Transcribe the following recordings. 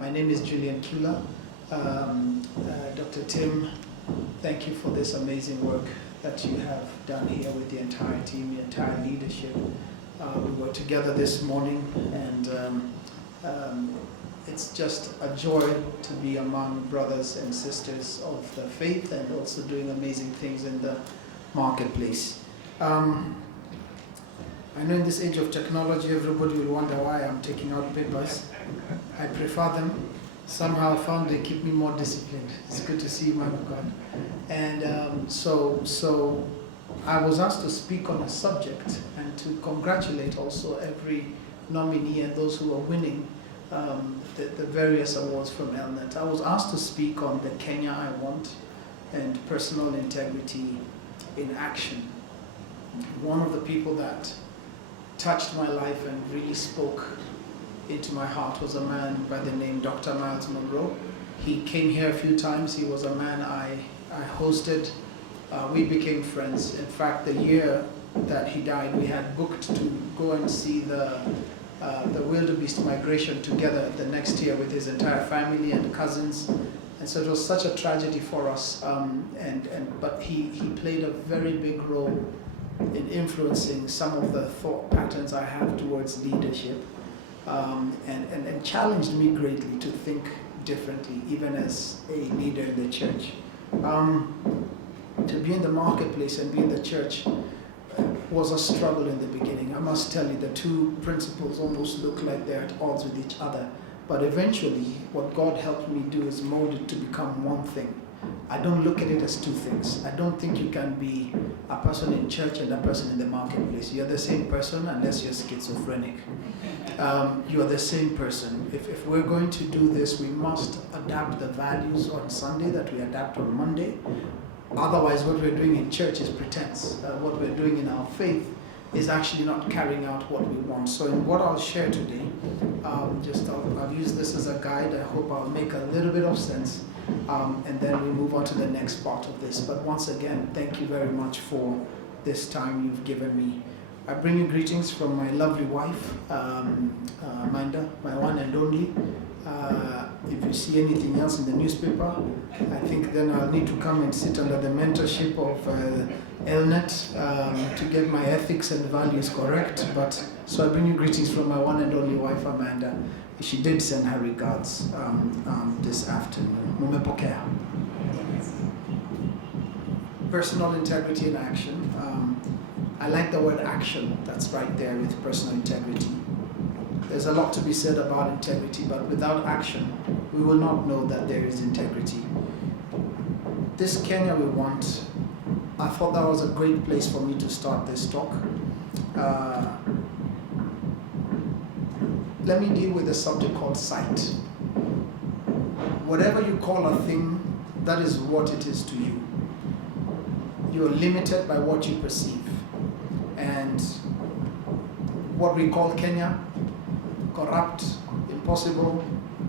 My name is Julian Kyula. Dr. Tim, thank you for this amazing work that you have done here with the entire team, the entire leadership. We were together this morning, and it's just a joy to be among brothers and sisters of the faith and also doing amazing things in the marketplace. I know in this age of technology, everybody will wonder why I'm taking out papers. I prefer them. Somehow I found they keep me more disciplined. It's good to see you, man of God. And so I was asked to speak on a subject and to congratulate also every nominee and those who are winning the various awards from ELNET. I was asked to speak on the Kenya I Want and personal integrity in action. One of the people that touched my life and really spoke into my heart was a man by the name Dr. Miles Monroe. He came here a few times. He was a man I hosted. We became friends. In fact, the year that he died, we had booked to go and see the wildebeest migration together the next year with his entire family and cousins. And so it was such a tragedy for us. But he played a very big role in influencing some of the thought patterns I have towards leadership, and challenged me greatly to think differently, even as a leader in the church. To be in the marketplace and be in the church was a struggle in the beginning. I must tell you, the two principles almost look like they're at odds with each other. But eventually, what God helped me do is mold it to become one thing. I don't look at it as two things. I don't think you can be a person in church and a person in the marketplace. You're the same person unless you're schizophrenic. You are the same person. If we're going to do this, we must adapt the values on Sunday that we adapt on Monday. Otherwise, what we're doing in church is pretense. What we're doing in our faith is actually not carrying out what we want. So in what I'll share today, I'll use this as a guide. I hope I'll make a little bit of sense. And then we move on to the next part of this. But once again, thank you very much for this time you've given me. I bring you greetings from my lovely wife, Amanda, my one and only. If you see anything else in the newspaper, I think then I'll need to come and sit under the mentorship of ELNET to get my ethics and values correct. So I bring you greetings from my one and only wife, Amanda. She did send her regards this afternoon. Mumepokea. Personal integrity in action. I like the word action that's right there with personal integrity. There's a lot to be said about integrity, but without action, we will not know that there is integrity. This Kenya we want, I thought that was a great place for me to start this talk. Let me deal with a subject called sight. Whatever you call a thing, that is what it is to you. You're limited by what you perceive. And what we call Kenya, corrupt, impossible,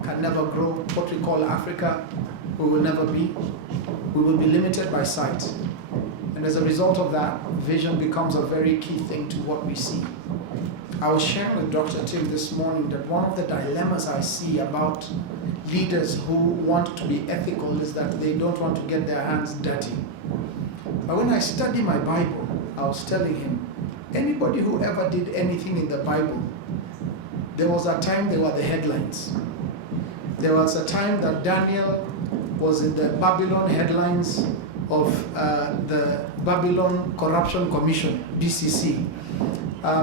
can never grow. What we call Africa, we will never be. We will be limited by sight. And as a result of that, vision becomes a very key thing to what we see. I was sharing with Dr. Tim this morning that one of the dilemmas I see about leaders who want to be ethical is that they don't want to get their hands dirty. But when I study my Bible, I was telling him, anybody who ever did anything in the Bible, there was a time they were the headlines. There was a time that Daniel was in the Babylon headlines of the Babylon Corruption Commission, BCC.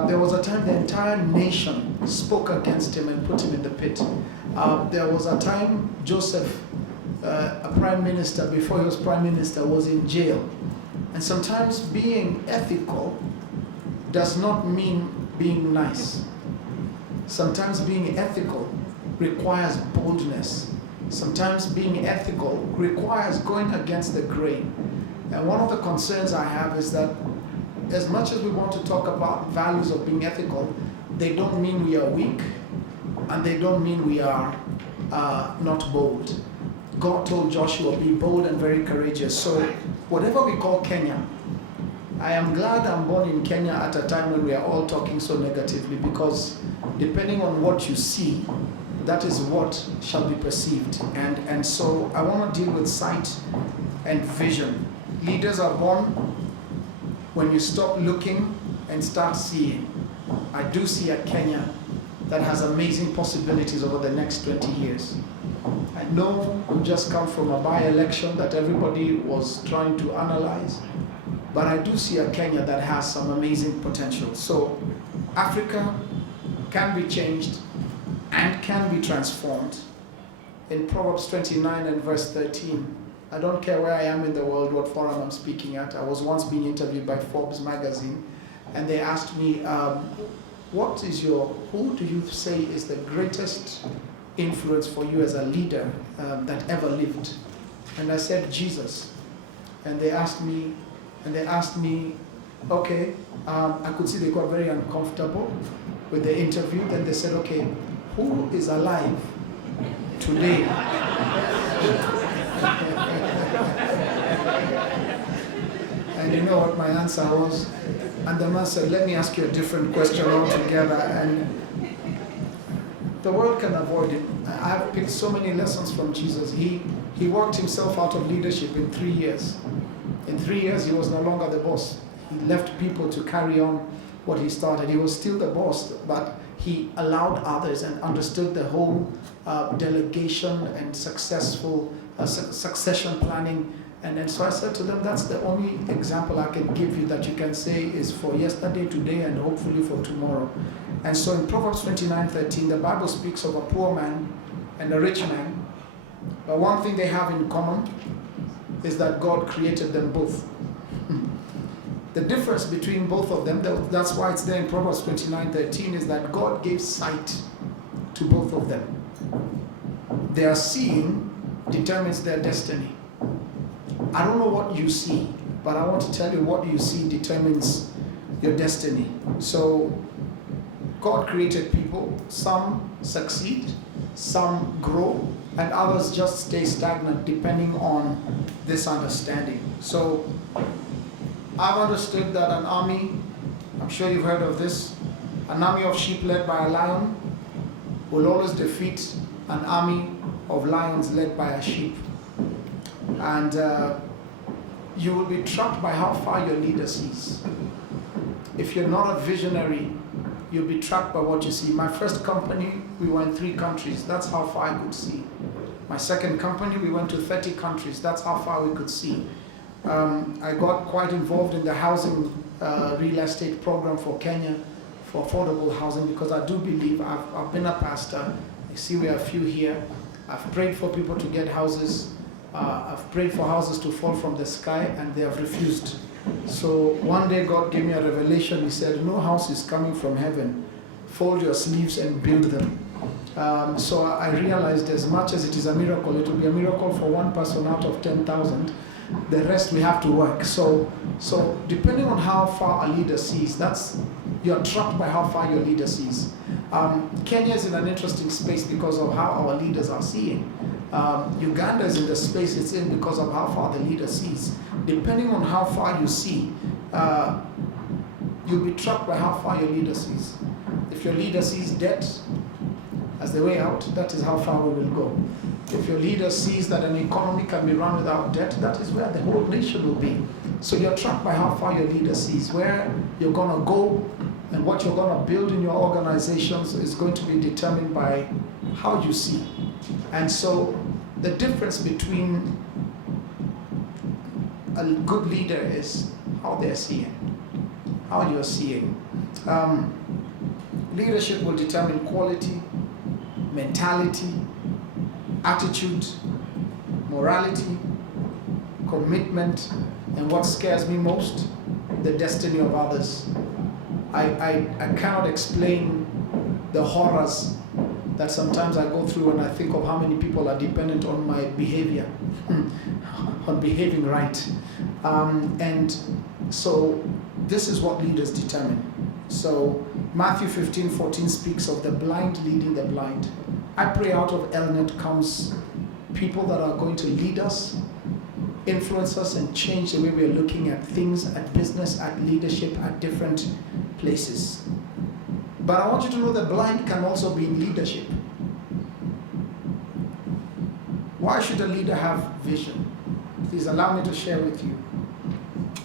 There was a time the entire nation spoke against him and put him in the pit. There was a time Joseph, a prime minister, before he was prime minister, was in jail. And sometimes being ethical does not mean being nice. Sometimes being ethical requires boldness. Sometimes being ethical requires going against the grain. And one of the concerns I have is that as much as we want to talk about values of being ethical, they don't mean we are weak, and they don't mean we are not bold. God told Joshua, be bold and very courageous. So whatever we call Kenya, I am glad I'm born in Kenya at a time when we are all talking so negatively, because depending on what you see, that is what shall be perceived. And so I want to deal with sight and vision. Leaders are born when you stop looking and start seeing. I do see a Kenya that has amazing possibilities over the next 20 years. I know we just come from a by-election that everybody was trying to analyze, but I do see a Kenya that has some amazing potential. So Africa can be changed and can be transformed. In Proverbs 29 and verse 13, I don't care where I am in the world, what forum I'm speaking at. I was once being interviewed by Forbes magazine, and they asked me, who do you say is the greatest influence for you as a leader that ever lived? And I said, Jesus. And they asked me, okay, I could see they got very uncomfortable with the interview. Then they said, okay, who is alive today? And you know what my answer was? And the man said, let me ask you a different question altogether. And the world can avoid it. I've picked so many lessons from Jesus. He worked himself out of leadership in 3 years. In 3 years, he was no longer the boss. He left people to carry on what he started. He was still the boss, but he allowed others and understood the whole delegation and successful succession planning. And then so I said to them, that's the only example I can give you that you can say is for yesterday, today, and hopefully for tomorrow. And so in Proverbs 29:13, the Bible speaks of a poor man and a rich man. But one thing they have in common is that God created them both. The difference between both of them, that's why it's there in Proverbs 29:13, is that God gave sight to both of them. Their seeing determines their destiny. I don't know what you see, but I want to tell you what you see determines your destiny. So God created people. Some succeed, some grow, and others just stay stagnant depending on this understanding. So I've understood that an army, I'm sure you've heard of this, an army of sheep led by a lion will always defeat an army of lions led by a sheep. And you will be trapped by how far your leader sees. If you're not a visionary, you'll be trapped by what you see. My first company, we were in 3 countries. That's how far I could see. My second company, we went to 30 countries. That's how far we could see. I got quite involved in the housing real estate program for Kenya, for affordable housing, because I do believe, I've been a pastor. You see we have a few here. I've prayed for people to get houses. I've prayed for houses to fall from the sky, and they have refused. So one day God gave me a revelation. He said, no house is coming from heaven. Fold your sleeves and build them. So I realized, as much as it is a miracle, it will be a miracle for one person out of 10,000. The rest we have to work. So depending on how far a leader sees, you're trapped by how far your leader sees. Kenya is in an interesting space because of how our leaders are seeing. Uganda is in the space it's in because of how far the leader sees. Depending on how far you see, you'll be trapped by how far your leader sees. If your leader sees debt as the way out, that is how far we will go. If your leader sees that an economy can be run without debt, that is where the whole nation will be. So you're trapped by how far your leader sees. Where you're going to go and what you're going to build in your organizations is going to be determined by how you see. And so the difference between a good leader is how they're seeing, how you're seeing. Leadership will determine quality, mentality, attitude, morality, commitment, and what scares me most, the destiny of others. I cannot explain the horrors that sometimes I go through when I think of how many people are dependent on my behavior, on behaving right. And so this is what leaders determine. So Matthew 15:14 speaks of the blind leading the blind. I pray out of ELNET comes people that are going to lead us, influence us, and change the way we're looking at things, at business, at leadership, at different places. But I want you to know the blind can also be in leadership. Why should a leader have vision? Please allow me to share with you.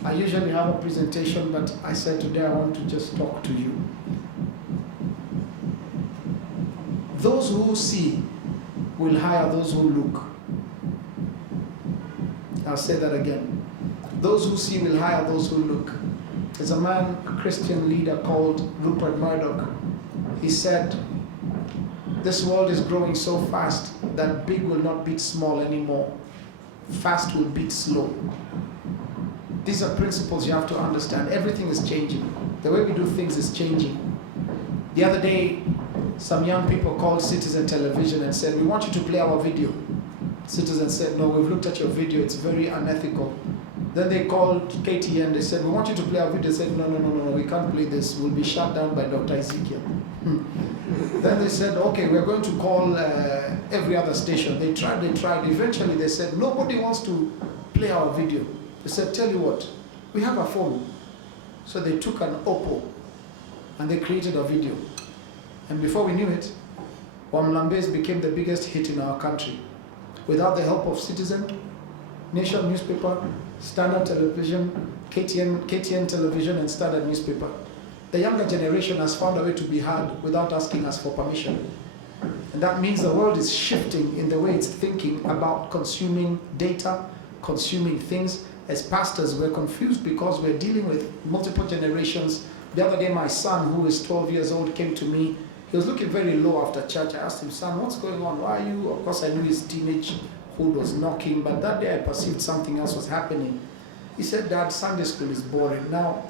I usually have a presentation, but I said today I want to just talk to you. Those who see will hire those who look. I'll say that again. Those who see will hire those who look. There's a man, a Christian leader called Rupert Murdoch. He said, this world is growing so fast that big will not beat small anymore. Fast will beat slow. These are principles you have to understand. Everything is changing. The way we do things is changing. The other day, some young people called Citizen Television and said, we want you to play our video. Citizen said, no, we've looked at your video, it's very unethical. Then they called KTN, they said, we want you to play our video. They said, no, we can't play this. We'll be shut down by Dr. Ezekiel. Then they said, okay, we're going to call every other station. They tried. Eventually they said, nobody wants to play our video. They said, tell you what, we have a phone. So they took an Oppo and they created a video. And before we knew it, Wamlambez became the biggest hit in our country. Without the help of Citizen, Nation newspaper, Standard Television, KTN Television, and Standard newspaper. The younger generation has found a way to be heard without asking us for permission. And that means the world is shifting in the way it's thinking about consuming data, consuming things. As pastors, we're confused because we're dealing with multiple generations. The other day, my son, who is 12 years old, came to me. He was looking very low after church. I asked him, son, what's going on? Why are you? Of course, I knew his teenagehood was knocking, but that day I perceived something else was happening. He said, Dad, Sunday school is boring. Now,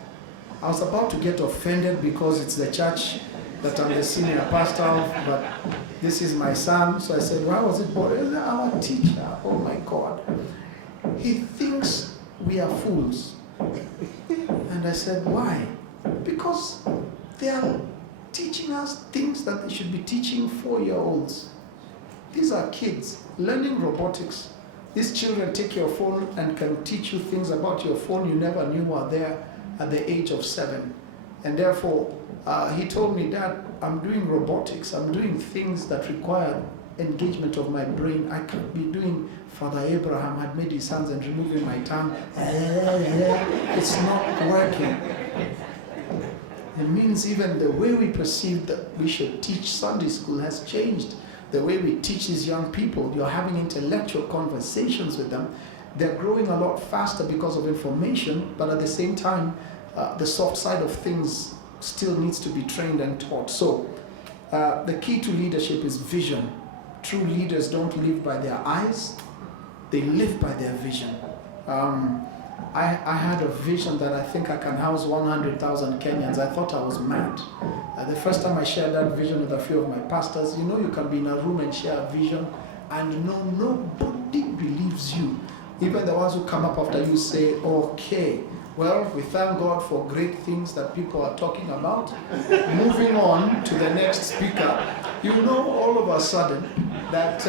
I was about to get offended because it's the church that I'm the senior pastor of, but this is my son. So I said, why was it boring? He said, our teacher, oh my God, he thinks we are fools. And I said, why? Because they are teaching us things that they should be teaching 4-year-olds. These are kids learning robotics. These children take your phone and can teach you things about your phone you never knew were there at the age of 7. And therefore, he told me, Dad, I'm doing robotics. I'm doing things that require engagement of my brain. I can't be doing Father Abraham had made his hands and removing my tongue. It's not working. It means even the way we perceive that we should teach Sunday school has changed. The way we teach these young people, you're having intellectual conversations with them. They're growing a lot faster because of information, but at the same time, the soft side of things still needs to be trained and taught. So the key to leadership is vision. True leaders don't live by their eyes, they live by their vision. I had a vision that I think I can house 100,000 Kenyans. I thought I was mad. The first time I shared that vision with a few of my pastors, you know, you can be in a room and share a vision and you know nobody believes you. Even the ones who come up after you say, okay, well, we thank God for great things that people are talking about. Moving on to the next speaker, you know all of a sudden that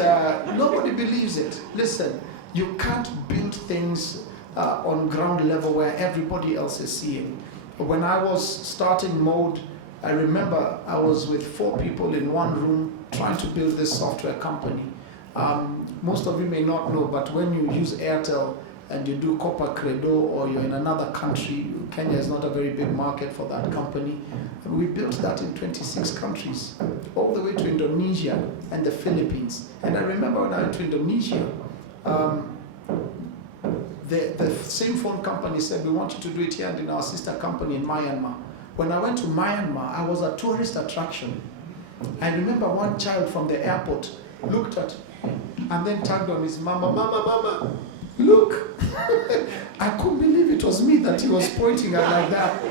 nobody believes it. Listen, you can't build things on ground level where everybody else is seeing. When I was starting Mode, I remember I was with 4 people in one room trying to build this software company. Most of you may not know, but when you use Airtel and you do Copper Credo or you're in another country, Kenya is not a very big market for that company. And we built that in 26 countries, all the way to Indonesia and the Philippines. And I remember when I went to Indonesia, the same phone company said, we want you to do it here and in our sister company in Myanmar. When I went to Myanmar, I was a tourist attraction. I remember one child from the airport looked at and then tagged on his mama, mama, look. I couldn't believe it was me that he was pointing at like that.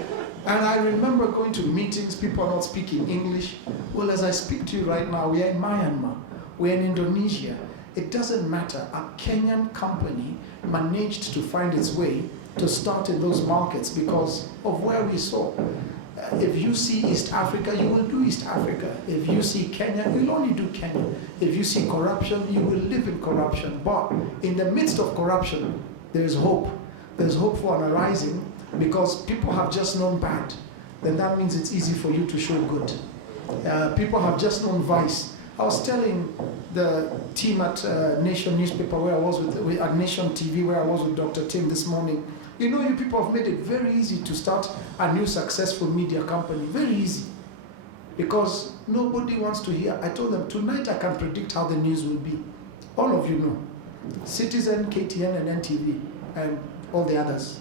And I remember going to meetings, people are not speaking English. Well, as I speak to you right now, we are in Myanmar, we're in Indonesia. It doesn't matter. A Kenyan company managed to find its way to start in those markets because of where we saw. If you see East Africa, you will do East Africa. If you see Kenya, you'll only do Kenya. If you see corruption, you will live in corruption. But in the midst of corruption, there is hope. There's hope for an arising because people have just known bad. Then that means it's easy for you to show good. People have just known vice. I was telling the team at Nation newspaper where I was at Nation TV where I was with Dr. Tim this morning. You know, you people have made it very easy to start a new successful media company. Very easy. Because nobody wants to hear. I told them, tonight I can predict how the news will be. All of you know. Citizen, KTN, and NTV, and all the others.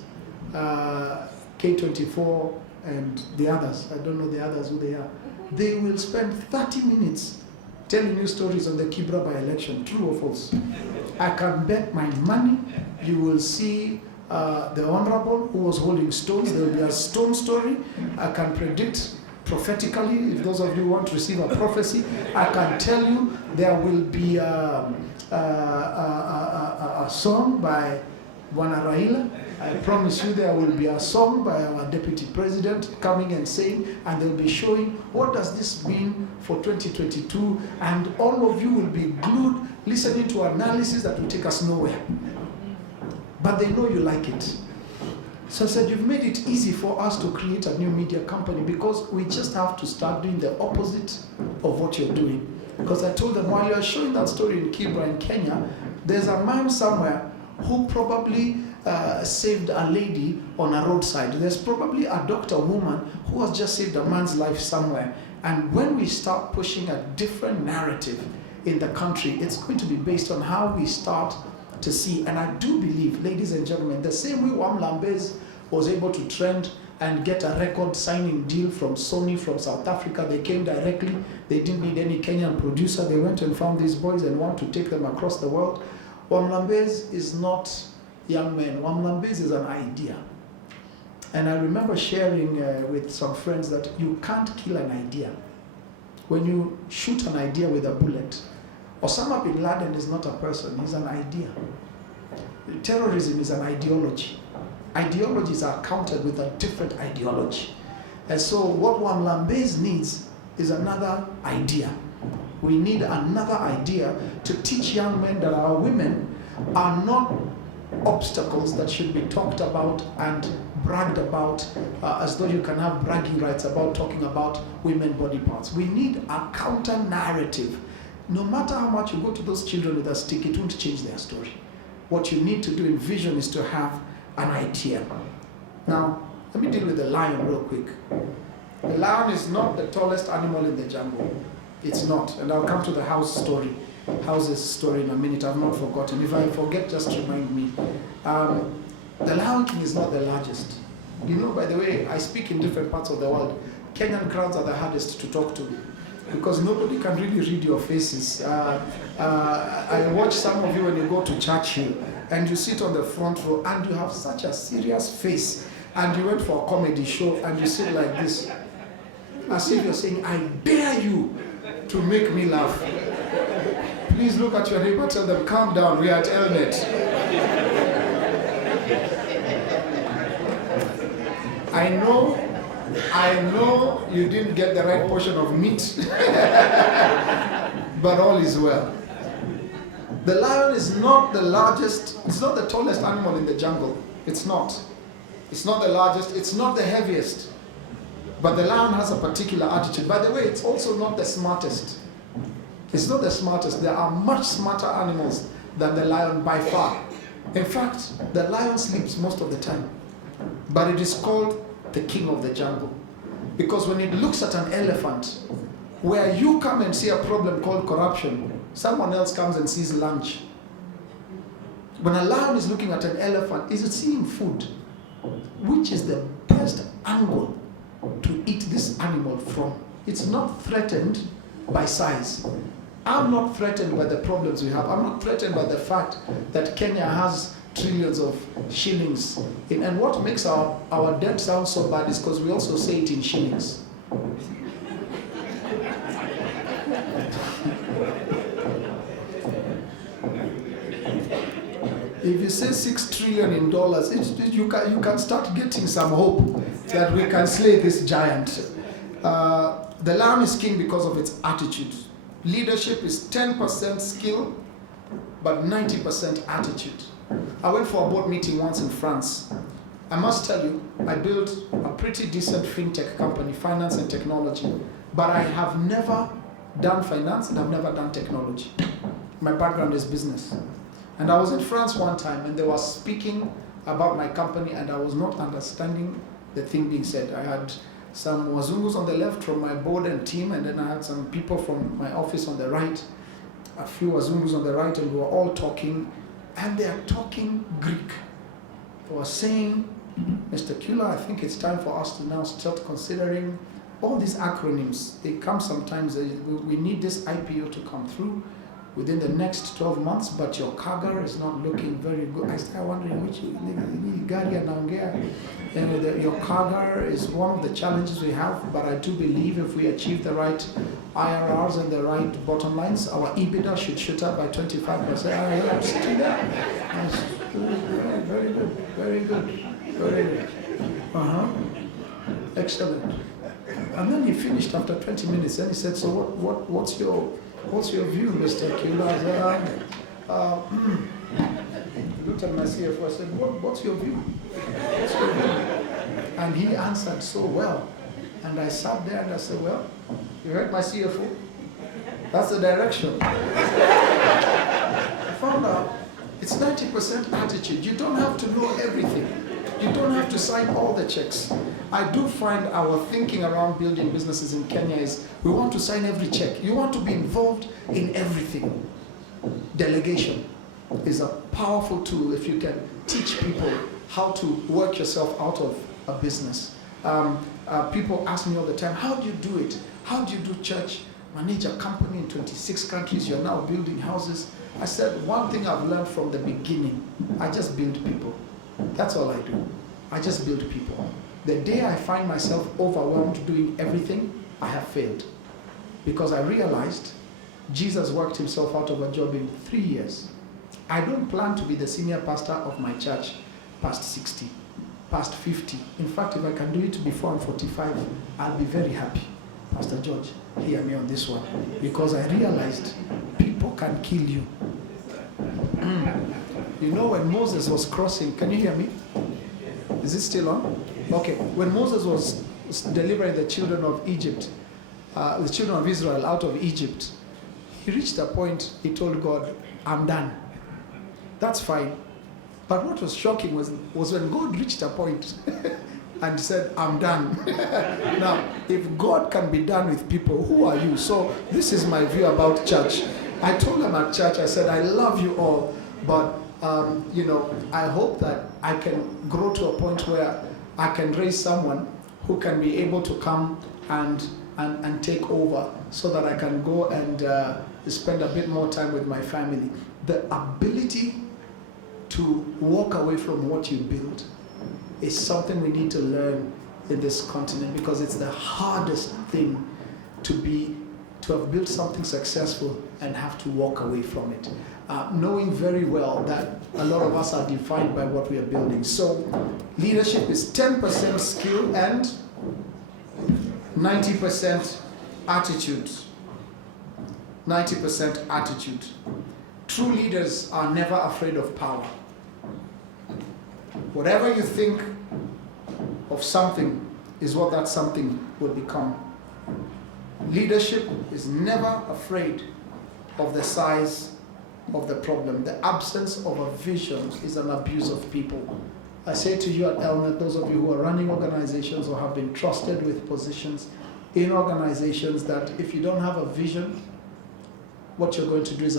K24, and the others. I don't know the others who they are. They will spend 30 minutes telling you stories on the Kibra by-election, true or false. I can bet my money you will see the Honorable who was holding stones. There will be a stone story. I can predict prophetically, if those of you want to receive a prophecy, I can tell you there will be a song by Bwana Raila. I promise you there will be a song by our Deputy President coming and saying, and they'll be showing what does this mean for 2022, and all of you will be glued listening to analysis that will take us nowhere. But they know you like it. So I said, you've made it easy for us to create a new media company because we just have to start doing the opposite of what you're doing. Because I told them, while you're showing that story in Kibra in Kenya, there's a man somewhere who probably saved a lady on a roadside. There's probably a doctor woman who has just saved a man's life somewhere. And when we start pushing a different narrative in the country, it's going to be based on how we start to see. And I do believe, ladies and gentlemen, the same way Wam Lambez was able to trend and get a record signing deal from Sony from South Africa. They came directly. They didn't need any Kenyan producer. They went and found these boys and want to take them across the world. Wam Lambez is not young men. Wam Lambez is an idea. And I remember sharing with some friends that you can't kill an idea. When you shoot an idea with a bullet, Osama bin Laden is not a person, he's an idea. Terrorism is an ideology. Ideologies are countered with a different ideology. And so what Wam Lambez needs is another idea. We need another idea to teach young men that our women are not obstacles that should be talked about and bragged about as though you can have bragging rights about talking about women body parts. We need a counter narrative. No matter how much you go to those children with a stick, it won't change their story. What you need to do in vision is to have an idea. Now, let me deal with the lion real quick. The lion is not the tallest animal in the jungle. It's not. And I'll come to the houses story in a minute. I've not forgotten. If I forget, just remind me. The Lion King is not the largest. You know, by the way, I speak in different parts of the world. Kenyan crowds are the hardest to talk to because nobody can really read your faces. I watch some of you when you go to Churchill and you sit on the front row and you have such a serious face and you went for a comedy show and you sit like this as if you're saying, I dare you to make me laugh. Please look at your neighbor, tell them, calm down, we are at ELNET. I know you didn't get the right portion of meat, but all is well. The lion is not the largest, it's not the tallest animal in the jungle. It's not. It's not the largest, it's not the heaviest. But the lion has a particular attitude. By the way, it's also not the smartest. It's not the smartest. There are much smarter animals than the lion by far. In fact, the lion sleeps most of the time. But it is called the king of the jungle. Because when it looks at an elephant, where you come and see a problem called corruption, someone else comes and sees lunch. When a lion is looking at an elephant, is it seeing food? Which is the best angle to eat this animal from? It's not threatened by size. I'm not threatened by the problems we have. I'm not threatened by the fact that Kenya has trillions of shillings. And what makes our debt sound so bad is because we also say it in shillings. If you say $6 trillion in dollars, you can start getting some hope that we can slay this giant. The lion is king because of its attitude. Leadership is 10% skill, but 90% attitude. I went for a board meeting once in France. I must tell you, I built a pretty decent fintech company, finance and technology, but I have never done finance and I've never done technology. My background is business. And I was in France one time, and they were speaking about my company, and I was not understanding the thing being said. I had some Wazungus on the left from my board and team, and then I had some people from my office on the right, a few Wazungus on the right, and we were all talking, and they are talking Greek. They were saying, Mr. Kyula, I think it's time for us to now start considering all these acronyms. They come sometimes, we need this IPO to come through within the next 12 months, but your CAGR is not looking very good. I started wondering which Gari anaongea. Your CAGR is one of the challenges we have, but I do believe if we achieve the right IRRs and the right bottom lines, our EBITDA should shoot up by 25%. I'm sitting there. That's very good, very good, very good. Excellent. And then he finished after 20 minutes, and he said, so what's your view, Mr. Kyula? I said, he looked at my CFO, I said, what's your view? What's your view? And he answered so well. And I sat there and I said, well, you heard my CFO? That's the direction. I found out it's 90% attitude. You don't have to know everything. You don't have to sign all the checks. I do find our thinking around building businesses in Kenya is we want to sign every check. You want to be involved in everything. Delegation is a powerful tool if you can teach people how to work yourself out of a business. People ask me all the time, how do you do it? How do you do church? Manage a company in 26 countries, you're now building houses. I said, one thing I've learned from the beginning, I just build people. That's all I do. I just build people. The day I find myself overwhelmed doing everything, I have failed. Because I realized Jesus worked himself out of a job in 3 years. I don't plan to be the senior pastor of my church past 60, past 50. In fact, if I can do it before I'm 45, I'll be very happy. Pastor George, hear me on this one. Because I realized people can kill you. You know, when Moses was crossing, can you hear me? Is it still on? Okay. When Moses was delivering the children of Egypt, the children of Israel out of Egypt, he reached a point, he told God, I'm done. That's fine. But what was shocking was when God reached a point and said, I'm done. Now, if God can be done with people, who are you? So this is my view about church. I told them at church, I said, I love you all, but I hope that I can grow to a point where I can raise someone who can be able to come and take over so that I can go and spend a bit more time with my family. The ability to walk away from what you build is something we need to learn in this continent, because it's the hardest thing to have built something successful and have to walk away from it. Knowing very well that a lot of us are defined by what we are building. So leadership is 10% skill and 90% attitude. 90% attitude. True leaders are never afraid of power. Whatever you think of something is what that something will become. Leadership is never afraid of the size of the problem. The absence of a vision is an abuse of people. I say to you at ELNET, those of you who are running organizations or have been trusted with positions in organizations, that if you don't have a vision, what you're going to do is